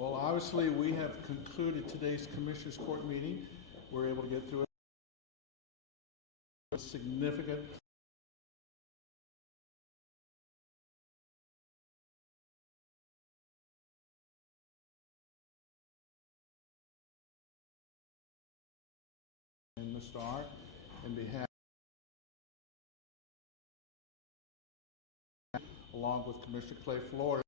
Well, obviously, we have concluded today's Commissioners Court meeting. We're able to get through it. Significant. And Mr. Art, in behalf, along with Commissioner Clay Flores,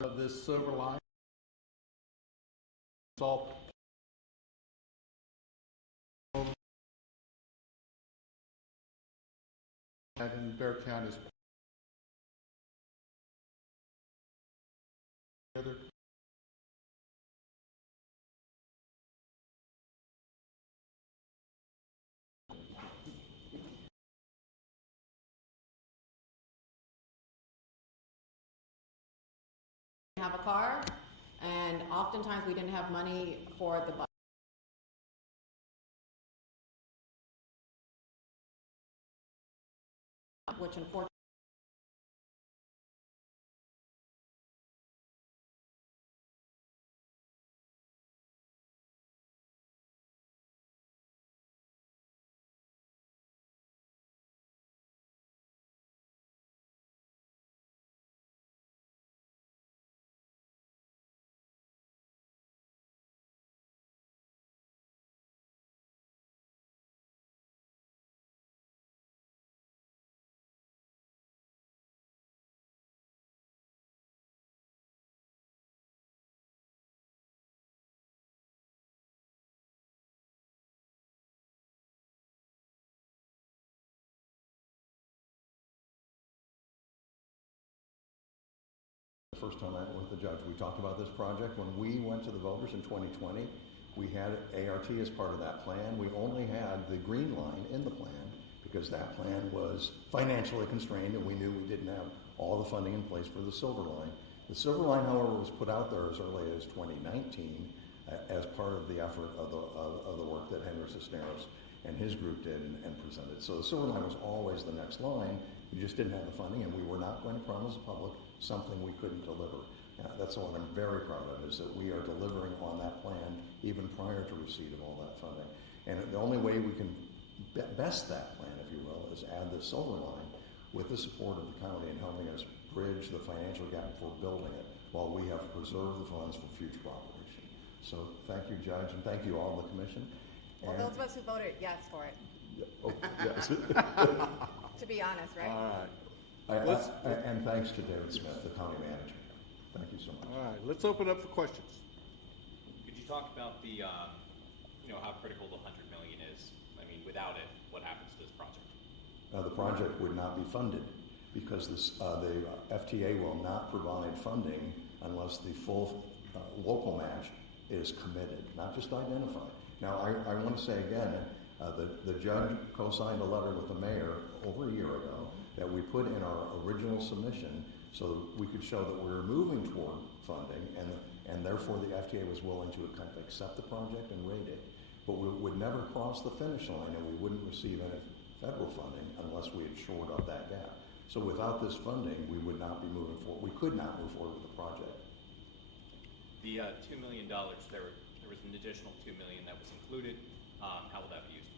of this silver line, salt in Bear County is together. Have a car, and oftentimes we didn't have money for the bus, which unfortunately The first time I went with the judge, we talked about this project. When we went to the voters in 2020, we had ART as part of that plan. We only had the green line in the plan because that plan was financially constrained and we knew we didn't have all the funding in place for the silver line. The silver line, however, was put out there as early as 2019 as part of the effort of the work that Henry Cisneros and his group did and presented. So the silver line was always the next line. We just didn't have the funding, and we were not going to promise the public something we couldn't deliver. That's what I'm very proud of, is that we are delivering on that plan even prior to receipt of all that funding. And the only way we can best that plan, if you will, is add the solar line with the support of the county and helping us bridge the financial gap for building it while we have preserved the funds for future operation. So thank you, Judge, and thank you all the commission. well, those of us who voted yes for it. Oh, yes. To be honest, right? All right. And thanks to David Smith, the county manager. Thank you so much. All right. Let's open up for questions. Could you talk about the, how critical the $100 million is? I mean, without it, what happens to this project? The project would not be funded because the FTA will not provide funding unless the full local match is committed, not just identified. Now, I want to say again, the judge co-signed a letter with the mayor over a year ago that we put in our original submission so that we could show that we were moving toward funding, and therefore the FTA was willing to kind of accept the project and rate it. But we would never cross the finish line, and we wouldn't receive any federal funding unless we had shored up that gap. So without this funding, we would not be moving forward. We could not move forward with the project. The $2 million, there was an additional $2 million that was included. How will that be used?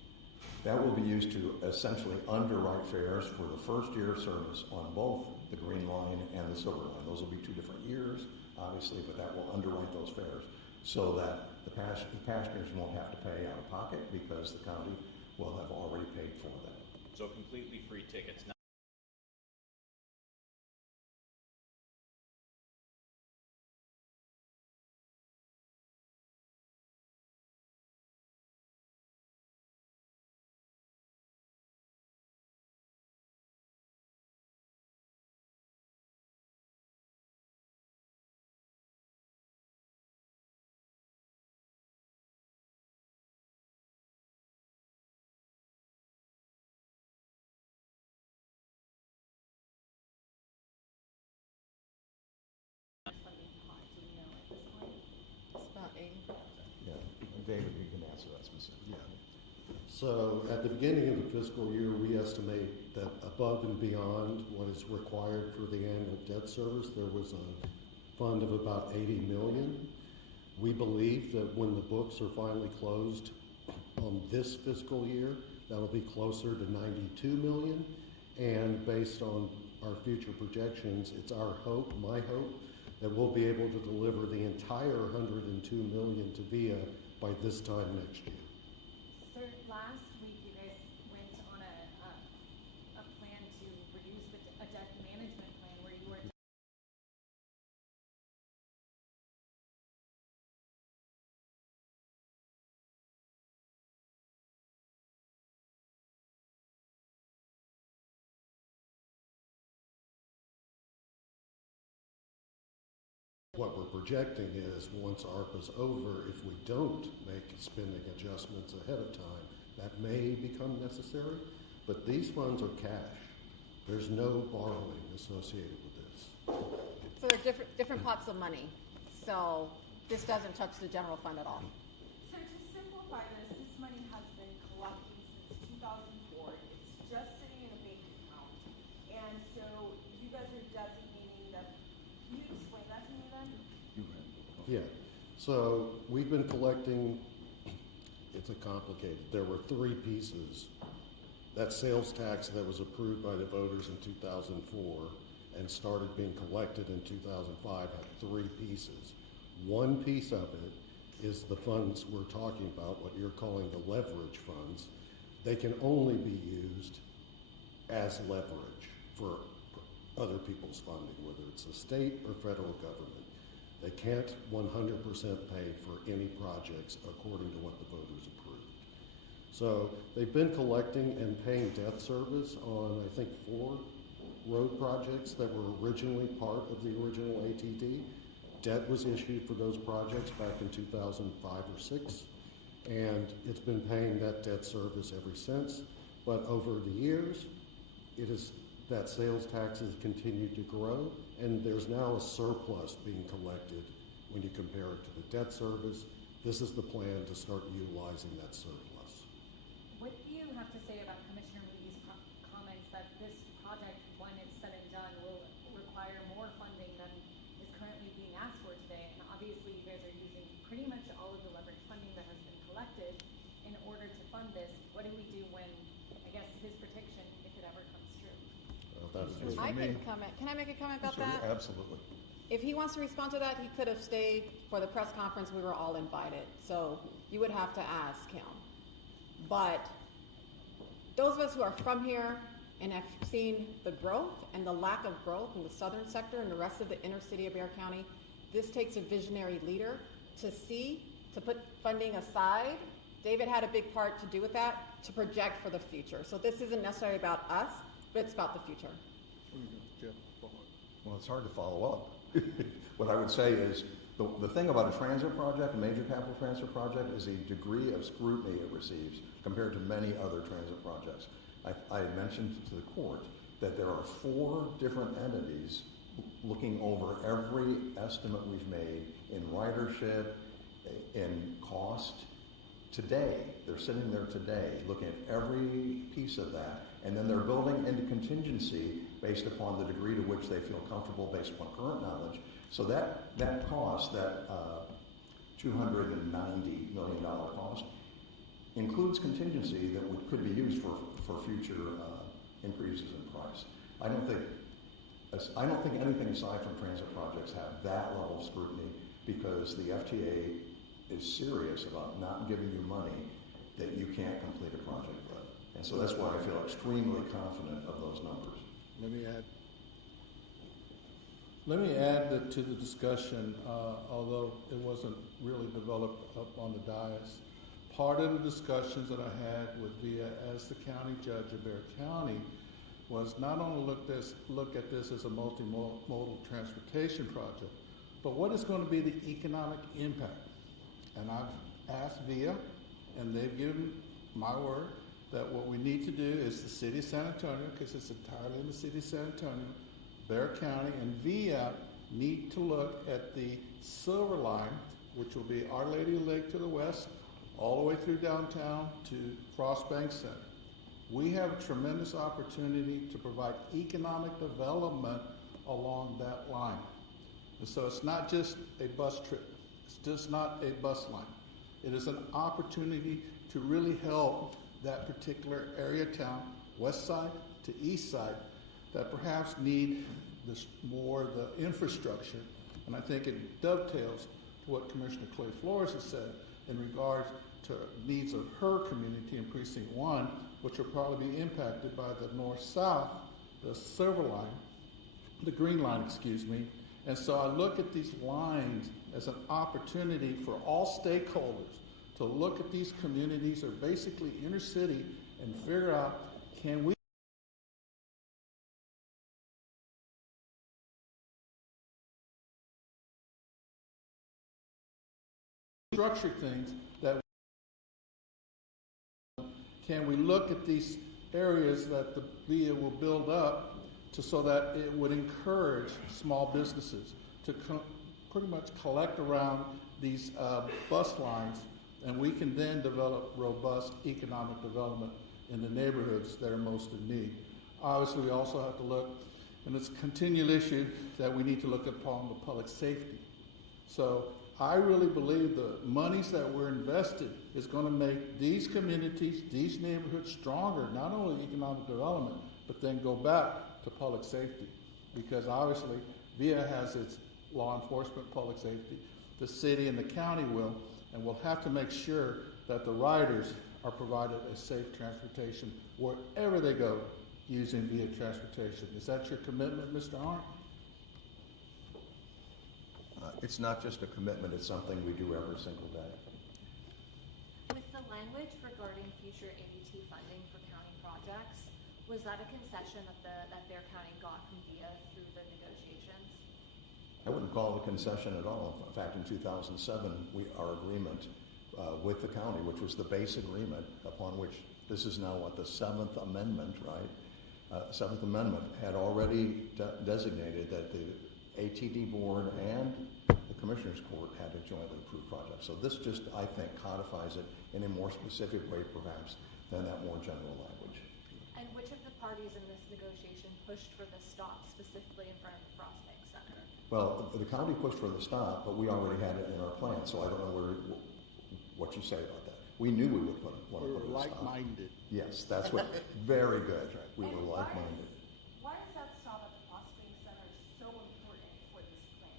That will be used to essentially underwrite fares for the first year of service on both the green line and the silver line. Those will be 2 different years, obviously, but that will underwrite those fares so that the passengers won't have to pay out of pocket because the county will have already paid for them. So completely free tickets. David, you can answer that specifically. Yeah. So at the beginning of the fiscal year, we estimate that above and beyond what is required for the annual debt service, there was a fund of about 80 million. We believe that when the books are finally closed on this fiscal year, that'll be closer to 92 million. And based on our future projections, it's our hope, my hope, that we'll be able to deliver the entire 102 million to VIA by this time next year. Sir, last week you guys went on a plan to reduce a debt management plan where you were What we're projecting is once ARPA's over, if we don't make spending adjustments ahead of time, that may become necessary, but these funds are cash. There's no borrowing associated with this. So they're different pots of money. So this doesn't touch the general fund at all. So to simplify this money has been collecting since 2004. It's just sitting in a bank account. And so you guys are designating that. Can you explain that to me then? Yeah, so we've been collecting, it's a complicated, there were three pieces. That sales tax that was approved by the voters in 2004 and started being collected in 2005 had three pieces. One piece of it is the funds we're talking about, what you're calling the leverage funds. They can only be used as leverage for other people's funding, whether it's the state or federal government. They can't 100% pay for any projects according to what the voters approved. So they've been collecting and paying debt service on, I think, 4 road projects that were originally part of the original ATD. Debt was issued for those projects back in 2005 or 6, and it's been paying that debt service ever since. But over the years, that sales tax has continued to grow, and there's now a surplus being collected when you compare it to the debt service. This is the plan to start utilizing that surplus. What do you have to say about Commissioner Lee's comments that this project, when it's said and done, will require more funding than is currently being asked for today? And obviously you guys are using pretty much all of the leverage funding that has been collected in order to fund this. What do we do when, I guess, his prediction, if it ever comes true? I could comment. Can I make a comment about Sure, that? absolutely. If he wants to respond to that, he could have stayed for the press conference. We were all invited. So you would have to ask him. But those of us who are from here and have seen the growth and the lack of growth in the southern sector and the rest of the inner city of Bexar County, this takes a visionary leader to put funding aside. David had a big part to do with that, to project for the future. So this isn't necessarily about us, but it's about the future. Jeff, Well, it's hard to follow up. What I would say is the thing about a transit project, a major capital transit project, is the degree of scrutiny it receives compared to many other transit projects. I had mentioned to the court that there are 4 different entities looking over every estimate we've made in ridership, in cost. Today, they're sitting there today looking at every piece of that, and then they're building into contingency based upon the degree to which they feel comfortable based upon current knowledge. So that cost, that $290 million cost, includes contingency that could be used for future increases in price. I don't think anything aside from transit projects have that level of scrutiny, because the FTA is serious about not giving you money that you can't complete a project with. And so that's why I feel extremely confident of those numbers. Let me add to the discussion, although it wasn't really developed up on the dais. Part of the discussions that I had with VIA as the county judge of Bexar County was not only look at this as a multimodal transportation project, but what is going to be the economic impact. And I've asked VIA, and they've given my word, that what we need to do is the city of San Antonio, because it's entirely in the city of San Antonio, Bexar County, and VIA need to look at the Silver Line, which will be Our Lady Lake to the west, all the way through downtown to Frostbank Center. We have a tremendous opportunity to provide economic development along that line. And so it's not just a bus trip. It's just not a bus line. It is an opportunity to really help that particular area of town, west side to east side, that perhaps need this more the infrastructure. And I think it dovetails to what Commissioner Clay Flores has said in regards to needs of her community in Precinct 1, which will probably be impacted by the north-south, the silver line, the green line, excuse me. And so I look at these lines as an opportunity for all stakeholders to look at these communities, or basically inner city, and figure out, can we structure things that can we look at these areas that the VIA will build up to so that it would encourage small businesses to pretty much collect around these bus lines, and we can then develop robust economic development in the neighborhoods that are most in need. Obviously, we also have to look, and it's a continual issue that we need to look upon the public safety. So I really believe the monies that we're invested is going to make these communities, these neighborhoods stronger, not only economic development, but then go back to public safety. Because obviously, VIA has its law enforcement, public safety, the city and the county will, and we'll have to make sure that the riders are provided a safe transportation wherever they go using VIA transportation. Is that your commitment, Mr. Arndt? It's not just a commitment, it's something we do every single day. With the language regarding future ADT funding for county projects, was that a concession that Bear County got from VIA through the negotiations? I wouldn't call it a concession at all. In fact, in 2007, our agreement with the county, which was the base agreement upon which this is now what, the Seventh Amendment, right? Seventh Amendment had already designated that the ATD board and the Commissioners Court had to jointly approve projects. So this just, I think, codifies it in a more specific way, perhaps, than that more general language. And which of the parties in this negotiation pushed for the stop specifically in front of the Frostbank Center? Well, the county pushed for the stop, but we already had it in our plan, so I don't know what you say about that. We knew we would want to put it in stop. Like-minded. Yes, that's what, very good. We And were like-minded. Why is that stop at the Frostbank Center so important for this plan?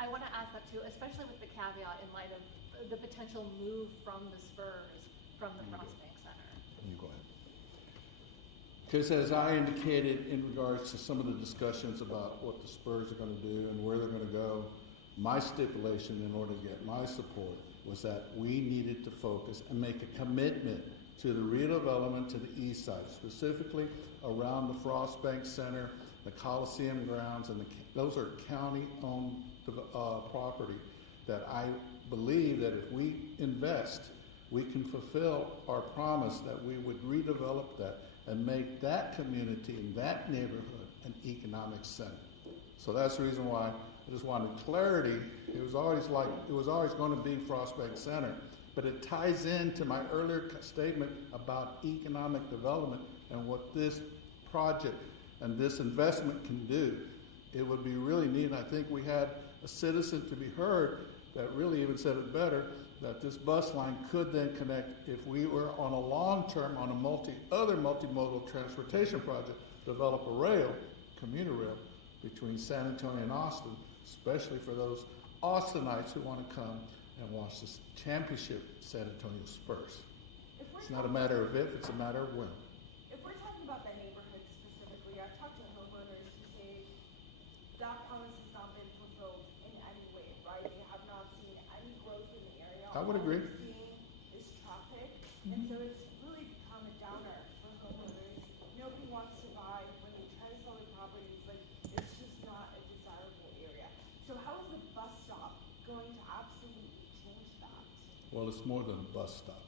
I want to ask that too, especially with the caveat in light of the potential move from the spurs from the Frostbank Center. You go ahead. Because as I indicated in regards to some of the discussions about what the Spurs are going to do and where they're going to go, my stipulation in order to get my support was that we needed to focus and make a commitment to the redevelopment to the east side, specifically around the Frostbank Center, the Coliseum grounds, and those are county-owned property that I believe that if we invest, we can fulfill our promise that we would redevelop that and make that community and that neighborhood an economic center. So that's the reason why I just wanted clarity. It was always going to be Frostbank Center, but it ties into my earlier statement about economic development and what this project and this investment can do. It would be really neat. I think we had a citizen to be heard that really even said it better, that this bus line could then connect, if we were on a long term, on a other multimodal transportation project, develop a rail, commuter rail, between San Antonio and Austin, especially for those Austinites who want to come and watch this championship San Antonio Spurs. It's not a matter of if, it's a matter of when. If we're talking about that neighborhood specifically, I've talked to homeowners who say that promise has not been fulfilled in any way, right? They have not seen any growth in the area. I would All agree. they're seeing is traffic, and so it's really become a downer for homeowners. Nobody wants to buy when they try to sell their properties. Like, it's just not a desirable area. So how is the bus stop going to absolutely change that? Well, it's more than a bus stop.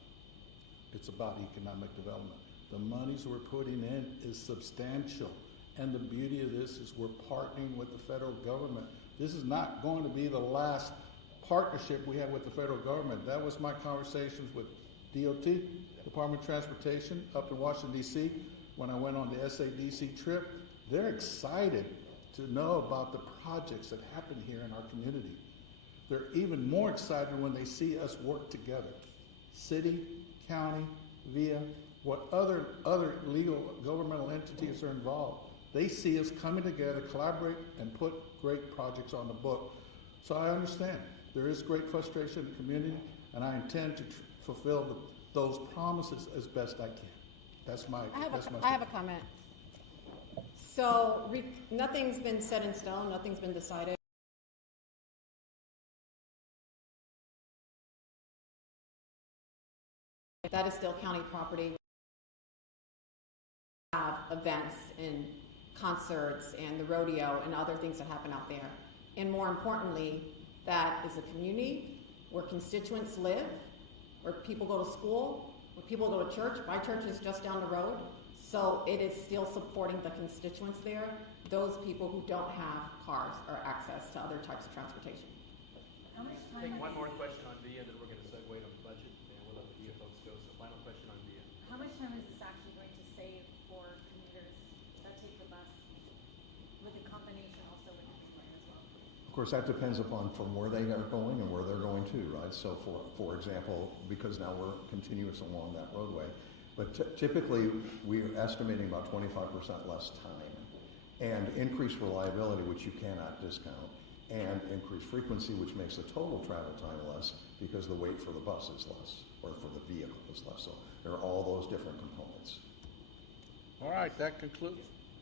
It's about economic development. The monies we're putting in is substantial. And the beauty of this is we're partnering with the federal government. This is not going to be the last partnership we have with the federal government. That was my conversations with DOT, Department of Transportation, up in Washington, D.C., when I went on the SADC trip. They're excited to know about the projects that happen here in our community. They're even more excited when they see us work together. City, county, via what other legal governmental entities are involved. They see us coming together, collaborate, and put great projects on the book. So I understand there is great frustration in the community, and I intend to fulfill those promises as best I can. That's my. I have a comment. So nothing's been set in stone. Nothing's been decided. That is still county property. We have events and concerts and the rodeo and other things that happen out there. And more importantly, that is a community where constituents live, where people go to school, where people go to church. My church is just down the road. So it is still supporting the constituents there, those people who don't have cars or access to other types of transportation. How much time Take has one this- more question on VIA, then we're going to segue to the budget, and we'll let the VIA folks go. So final question on VIA. How much time is this actually going to save for commuters that take the bus, with a combination also with the train as well? Of course, that depends upon from where they are going and where they're going to, right? So for example, because now we're continuous along that roadway, but typically we're estimating about 25% less time and increased reliability, which you cannot discount, and increased frequency, which makes the total travel time less because the wait for the bus is less or for the vehicle is less. So there are all those different components. All right, that concludes.